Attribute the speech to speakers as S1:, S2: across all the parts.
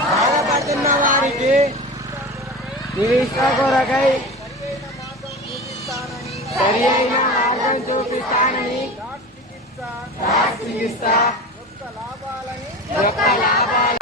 S1: బాధపడుతున్న వారికి
S2: చికిత్స కొరకై
S1: సరి అయిన మార్గం చూపిస్తానని చికిత్స
S2: చికిత్స
S1: యొక్క లాభాలని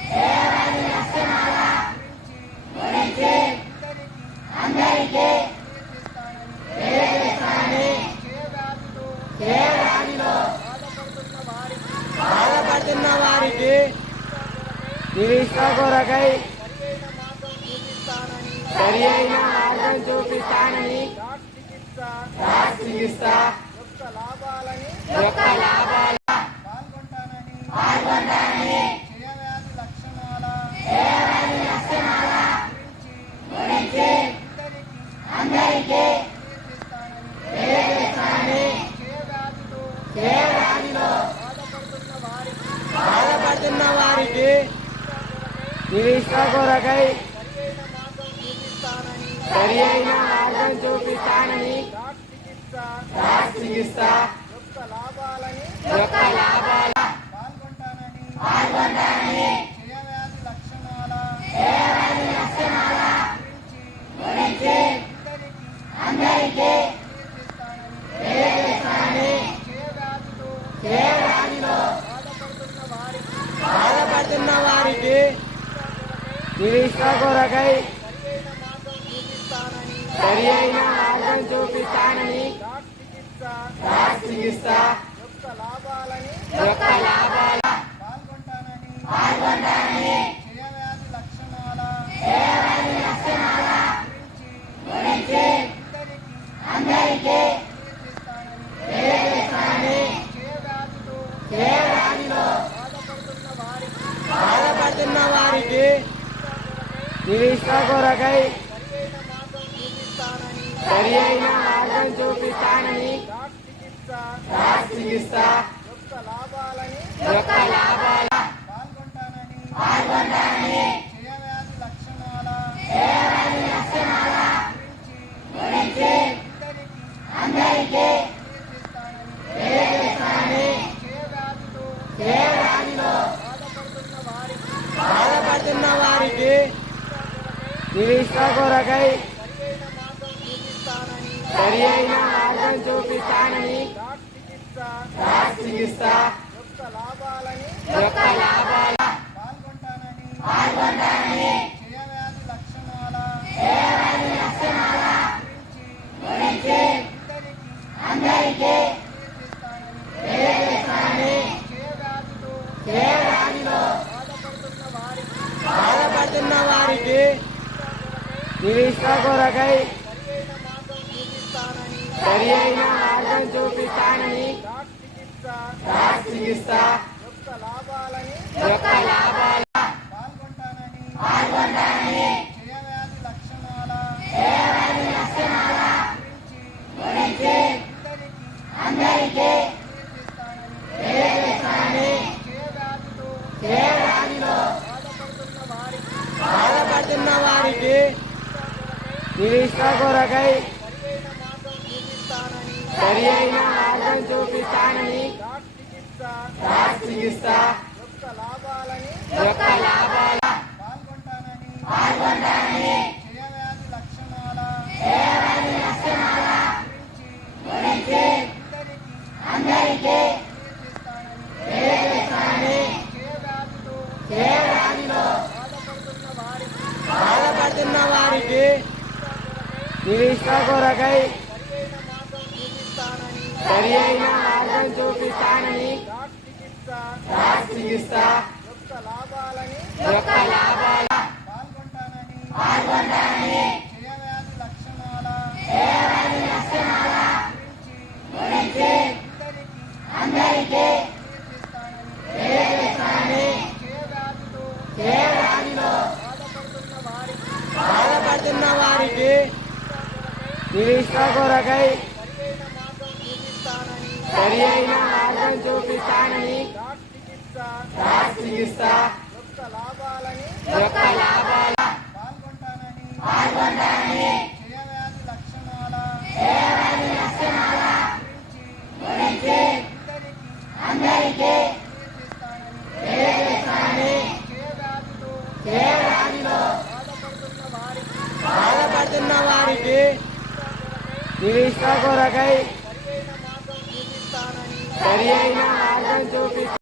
S1: క్షయవ్యాధి లక్షణాల గురించి అందరికీ బాధపడుతున్న వారికి
S2: చికిత్స కొరకై
S1: సరి అయిన మార్గం చూపిస్తానని చికిత్స యొక్క
S2: కొరకై
S1: సరి అయిన మార్గం చూపిస్తానని. చికిత్స యొక్క లాభాలని
S2: యొక్క లాభాల
S1: పాల్గొంటానని. క్షయవ్యాధి లక్షణాల. గురించి అందరికీ తెలియజేస్తానని. క్షయవ్యాధితో
S2: క్షయవ్యాధిలో
S1: బాధపడుతున్న వారికి
S2: బాధపడుతున్న వారికి చికిత్స కొరకై
S1: సరి అయిన మార్గం చూపిస్తానని చికిత్స యొక్క లాభాలని
S2: యొక్క లాభాల
S1: పాల్గొంటానని క్షయవ్యాధి లక్షణాల గురించి అందరికీ తెలియజేస్తానని క్షయవ్యాధితో
S2: క్షయవ్యాధిలో
S1: బాధపడుతున్న వారికి
S2: బాధపడుతున్న వారికి చికిత్స కొరకై సరి అయిన మార్గం చూపిస్తానని.
S1: చికిత్స యొక్క
S2: లాభాల
S1: పాల్గొంటానని. లక్షణాల. అందరికీ తెలియజేస్తానని క్షయవ్యాధితో
S2: క్షయవ్యాధిలో
S1: బాధపడుతున్న వారికి
S2: బాధపడుతున్న వారికి చికిత్స కొరకై సరి అయిన మార్గం చూపిస్తానని
S1: యొక్క
S2: లాభాల
S1: పాల్గొంటానని
S2: చికిత్స కొరకై సరి అయిన మార్గం చూపిస్తానని
S1: యొక్క
S2: లాభాల
S1: పాల్గొంటానని
S2: చికిత్స కొరకై సరి అయిన మార్గం చూపిస్తానని
S1: చికిత్స యొక్క లాభాలని
S2: యొక్క లాభాల
S1: పాల్గొంటానని క్షయవ్యాధి లక్షణాల గురించి అందరికీ క్షయవ్యాధితో
S2: క్షయవ్యాధిలో
S1: బాధపడుతున్న వారికి
S2: బాధపడుతున్న వారికి చికిత్స కొరకై సరి అయిన మార్గం చూపిస్తానని
S1: చికిత్స యొక్క లాభాలని
S2: యొక్క లాభాల చికిత్స కొరకై సరి అయిన మార్గం చూపిస్తానని.
S1: యొక్క లాభాలని
S2: యొక్క లాభాల
S1: పాల్గొంటానని. క్షయవ్యాధి లక్షణాల. గురించి అందరికీ తెలియజేస్తానని. క్షయవ్యాధితో
S2: క్షయవ్యాధిలో
S1: బాధపడుతున్న వారికి
S2: బాధపడుతున్న వారికి చికిత్స కొరకై
S1: సరియైన మార్గం చూపిస్తానని
S2: సరి అయిన మార్గం చూపిస్తానని